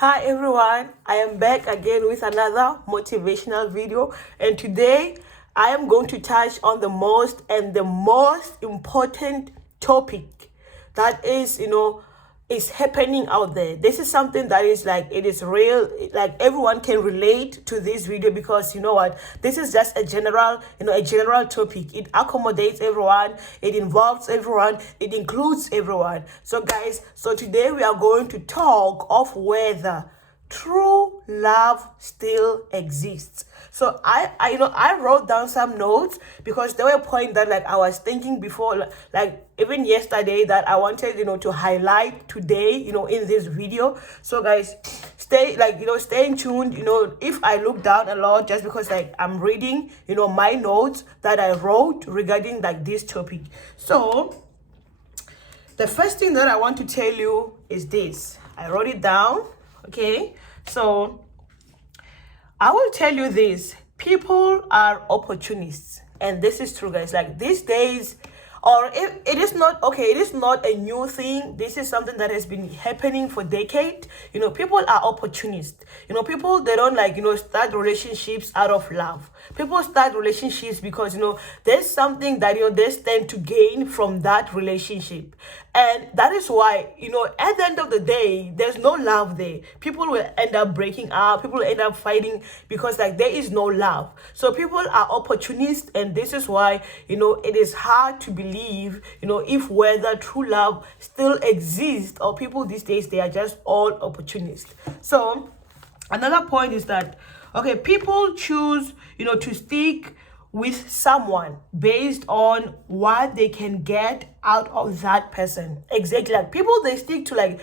Hi everyone, I am back again with another motivational video, and today I am going to touch on the most important topic that is happening out there. This is something that is like, it is real, like everyone can relate to this video, because you know what, this is just a general topic. It accommodates everyone, it involves everyone, it includes everyone. So guys, so today we are going to talk of whether true love still exists. So I wrote down some notes, because there were a point that like I was thinking before, like even yesterday, that I wanted to highlight today in this video. So guys, stay tuned. If I look down a lot, just because like I'm reading my notes that I wrote regarding like this topic. So the first thing that I want to tell you is this. I wrote it down. Okay, so I will tell you this: people are opportunists, and this is true, guys. Like these days, or it is not okay. It is not a new thing. This is something that has been happening for decades. People are opportunists. People, they don't start relationships out of love. People start relationships because there's something that they stand to gain from that relationship, and that is why at the end of the day, there's no love there. People will end up breaking up. People will end up fighting because like there is no love. So people are opportunists, and this is why it is hard to believe if whether true love still exists, or people these days, they are just all opportunists. So another point is that, okay, people choose to stick with someone based on what they can get out of that person. Exactly. Like people, they stick to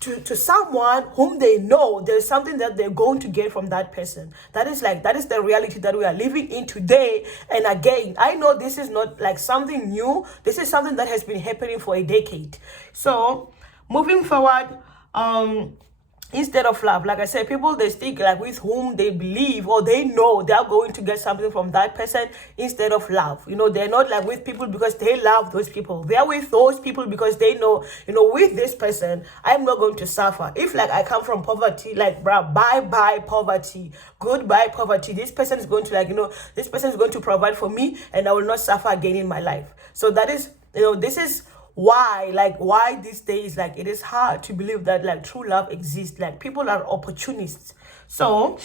to someone whom they know there's something that they're going to get from that person. That is the reality that we are living in today. And again, I know this is not like something new. This is something that has been happening for a decade. So moving forward, instead of love, like I said, people, they stick like with whom they believe or they know they are going to get something from that person instead of love. They're not like with people because they love those people. They are with those people because they know, with this person, I'm not going to suffer. If like I come from poverty, like bruh, bye poverty, goodbye poverty. This person is going to this person is going to provide for me, and I will not suffer again in my life. So that is, this is why these days, like it is hard to believe that like true love exists. Like people are opportunists. So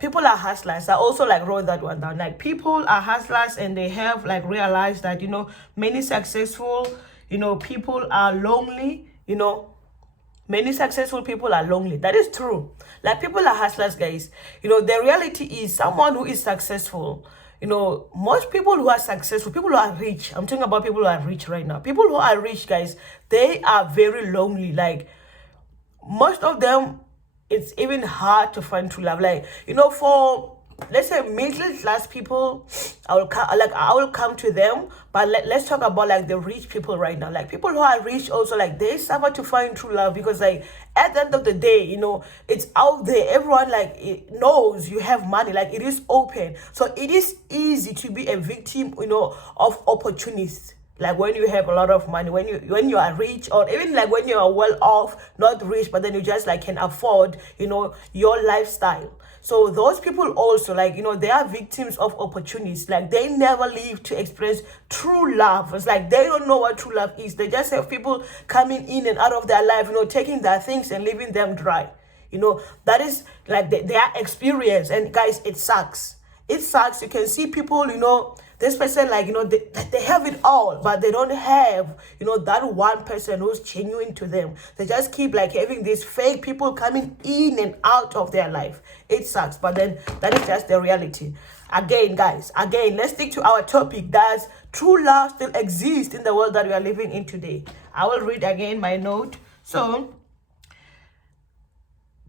people are hustlers. I also like wrote that one down. Like people are hustlers, and they have like realized that many successful people are lonely. Many successful people are lonely. That is true. Like people are hustlers, guys. The reality is, someone who is successful, most people who are successful, people who are rich, I'm talking about people who are rich right now. People who are rich, guys, they are very lonely. Like most of them, it's even hard to find true love. Like, for let's say middle class people, I will come to them. But let's talk about like the rich people right now. Like people who are rich also, like they suffer to find true love, because like at the end of the day, it's out there. Everyone like it knows you have money. Like it is open, so it is easy to be a victim of opportunists. Like when you have a lot of money, when you are rich, or even like when you are well off, not rich, but then you just like can afford your lifestyle. So those people also, like they are victims of opportunities. Like they never live to experience true love. It's like they don't know what true love is. They just have people coming in and out of their life, taking their things and leaving them dry. That is like their experience. And guys, it sucks. It sucks. You can see people, this person, like they have it all, but they don't have that one person who's genuine to them. They just keep like having these fake people coming in and out of their life. It sucks, but then that is just the reality. Again, guys, let's stick to our topic. Does true love still exist in the world that we are living in today? I will read again my note. So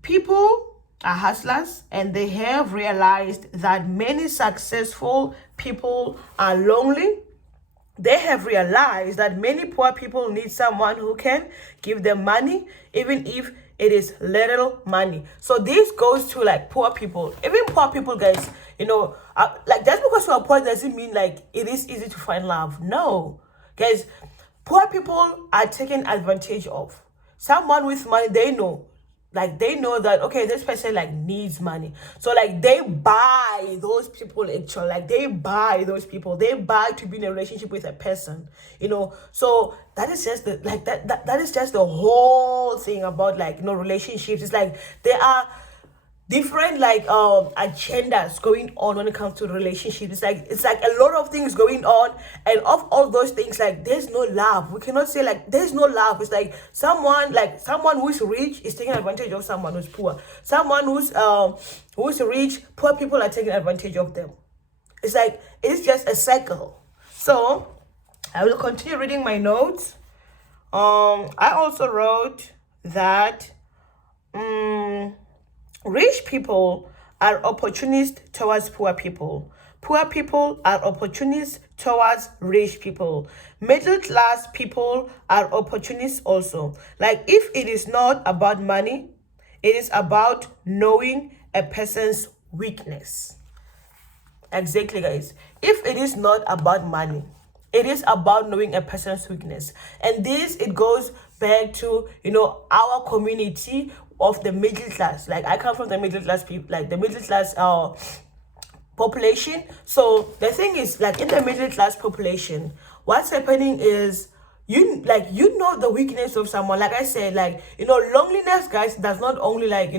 people are hustlers, and they have realized that many successful people are lonely. They have realized that many poor people need someone who can give them money, even if it is little money. So this goes to like poor people. Even poor people, guys, like just because you are poor doesn't mean like it is easy to find love. No, guys, poor people are taken advantage of. Someone with money, they know. Like they know that okay, this person like needs money. So like they buy those people actually. Like they buy those people. They buy to be in a relationship with a person. So that is just the like that is just the whole thing about like relationships. It's like there are different like agendas going on when it comes to relationships. It's like a lot of things going on, and of all those things, like there's no love. We cannot say like there's no love. It's like someone who's rich is taking advantage of someone who's poor. Someone who's rich, poor people are taking advantage of them. It's just a cycle. So I will continue reading my notes. I also wrote that rich people are opportunists towards poor people. Poor people are opportunists towards rich people. Middle class people are opportunists also. Like if it is not about money, it is about knowing a person's weakness. Exactly, guys. If it is not about money, it is about knowing a person's weakness. And it goes back to, our community of the middle class. Like I come from the middle class people, like the middle class population. So the thing is, like in the middle class population, what's happening is you know the weakness of someone. Like I said, like loneliness, guys, does not only like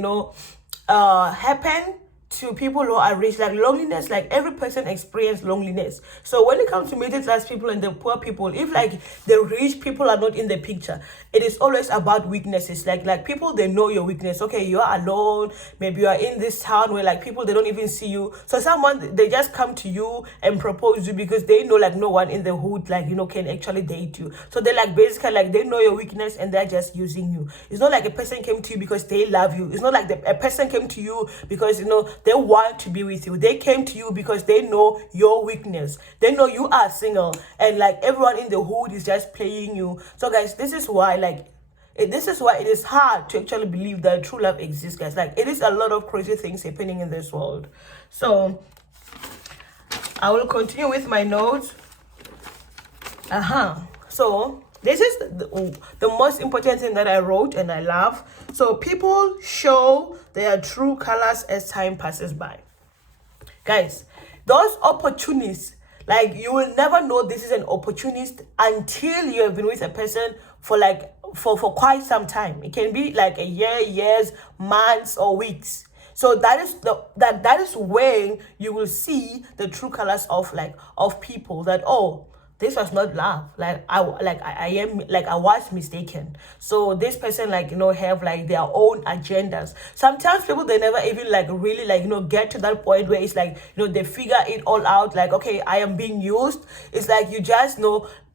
happen to people who are rich. Like loneliness, like every person experiences loneliness. So when it comes to middle class people and the poor people, if like the rich people are not in the picture, it is always about weaknesses. Like people, they know your weakness. Okay, you are alone, maybe you are in this town where like people, they don't even see you, so someone, they just come to you and propose you because they know like no one in the hood like can actually date you. So they like basically like they know your weakness and they're just using you. It's not like a person came to you because they love you. It's not like a person came to you because they want to be with you. They came to you because they know your weakness. They know you are single and like everyone in the hood is just playing you. So guys, this is why it is hard to actually believe that true love exists, guys. Like it is a lot of crazy things happening in this world. So I will continue with my notes. So this is the most important thing that I wrote and I love. So people show their true colors as time passes by. Guys, those opportunists, like you will never know this is an opportunist until you have been with a person for quite some time. It can be like a year, years, months, or weeks. So that is when you will see the true colors of people, that this was not love. I was mistaken. So this person have like their own agendas. Sometimes people, they never even really get to that point where it's they figure it all out. Like, okay, I am being used. It's like you just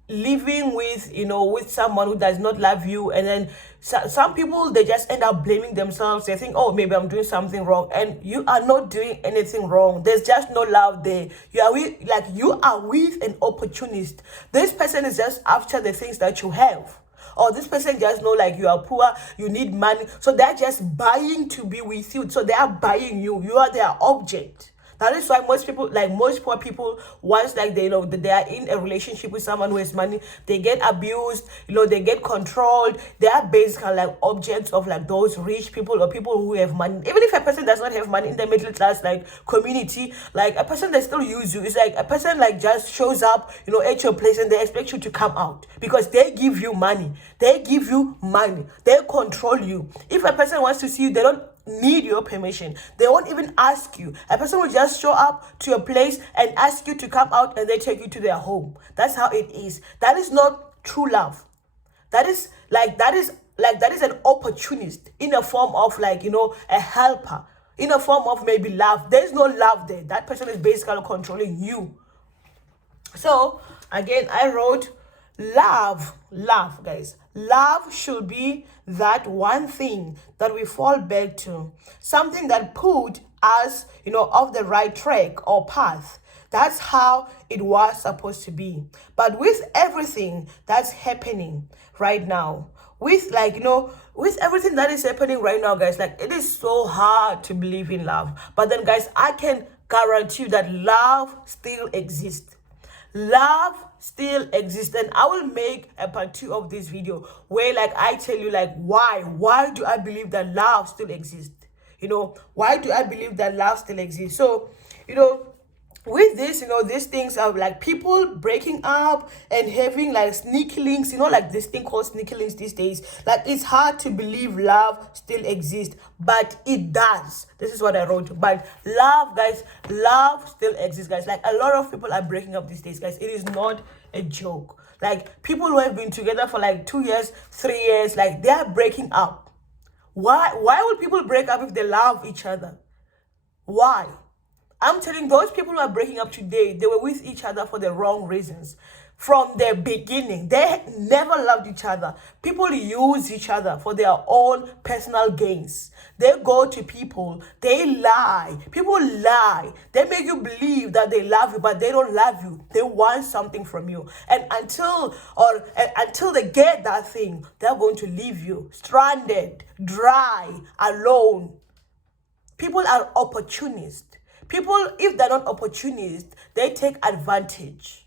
living with someone who does not love you, and then some people, they just end up blaming themselves. They think, maybe I'm doing something wrong, and you are not doing anything wrong. There's just no love there. You are with an opportunist. This person is just after the things that you have, or this person just know like you are poor, you need money, so they're just buying to be with you. So they are buying you. You are their object. That is why most poor people, once they know that they are in a relationship with someone who has money, they get abused, they get controlled. They are basically like objects of like those rich people or people who have money. Even if a person does not have money in the middle class community, like a person, they still use you. It's like a person just shows up, at your place, and they expect you to come out because they give you money. They give you money. They control you. If a person wants to see you, they don't need your permission. They won't even ask you. A person will just show up to your place and ask you to come out, and they take you to their home. That's how it is. That is not true love. That is an opportunist in a form of a helper, in a form of maybe love. There's no love there. That person is basically controlling you. So again, I wrote love, guys. Love should be that one thing that we fall back to, something that put us, off the right track or path. That's how it was supposed to be. But with everything that's happening right now, with everything that is happening right now, guys, it is so hard to believe in love. But then, guys, I can guarantee you that love still exists. love still exists. And I will make a part 2 of this video where like I tell you like why do I believe that love still exists. Why do I believe that love still exists? So with this, these things are like people breaking up and having like sneaky links, like this thing called sneaky links these days. Like, it's hard to believe love still exists, but it does. This is what I wrote. But love, guys, love still exists, guys. Like, a lot of people are breaking up these days, guys. It is not a joke. Like, people who have been together for like 2 years, 3 years, like, they are breaking up. Why would people break up if they love each other? Why? I'm telling those people who are breaking up today, they were with each other for the wrong reasons. From the beginning, they never loved each other. People use each other for their own personal gains. They go to people, they lie. People lie. They make you believe that they love you, but they don't love you. They want something from you. And until they get that thing, they're going to leave you stranded, dry, alone. People are opportunists. People, if they're not opportunists, they take advantage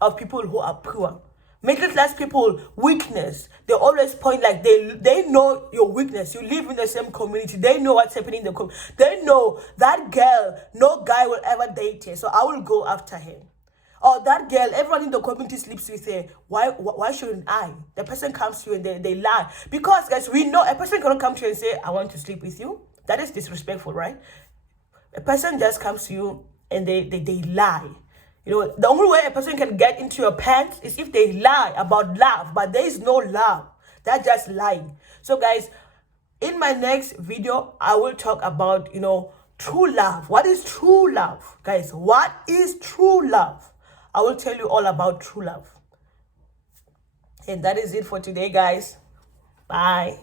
of people who are poor. Middle class people, weakness. They always point like they know your weakness. You live in the same community. They know what's happening in the community. They know that girl, no guy will ever date her, so I will go after him. Or that girl, everyone in the community sleeps with her. Why shouldn't I? The person comes to you and they lie. Because, guys, we know a person cannot come to you and say, I want to sleep with you. That is disrespectful, right? A person just comes to you and they lie. The only way a person can get into your pants is if they lie about love, but there is no love. They're just lying. So, guys, in my next video, I will talk about, true love. What is true love? Guys, what is true love? I will tell you all about true love. And that is it for today, guys. Bye.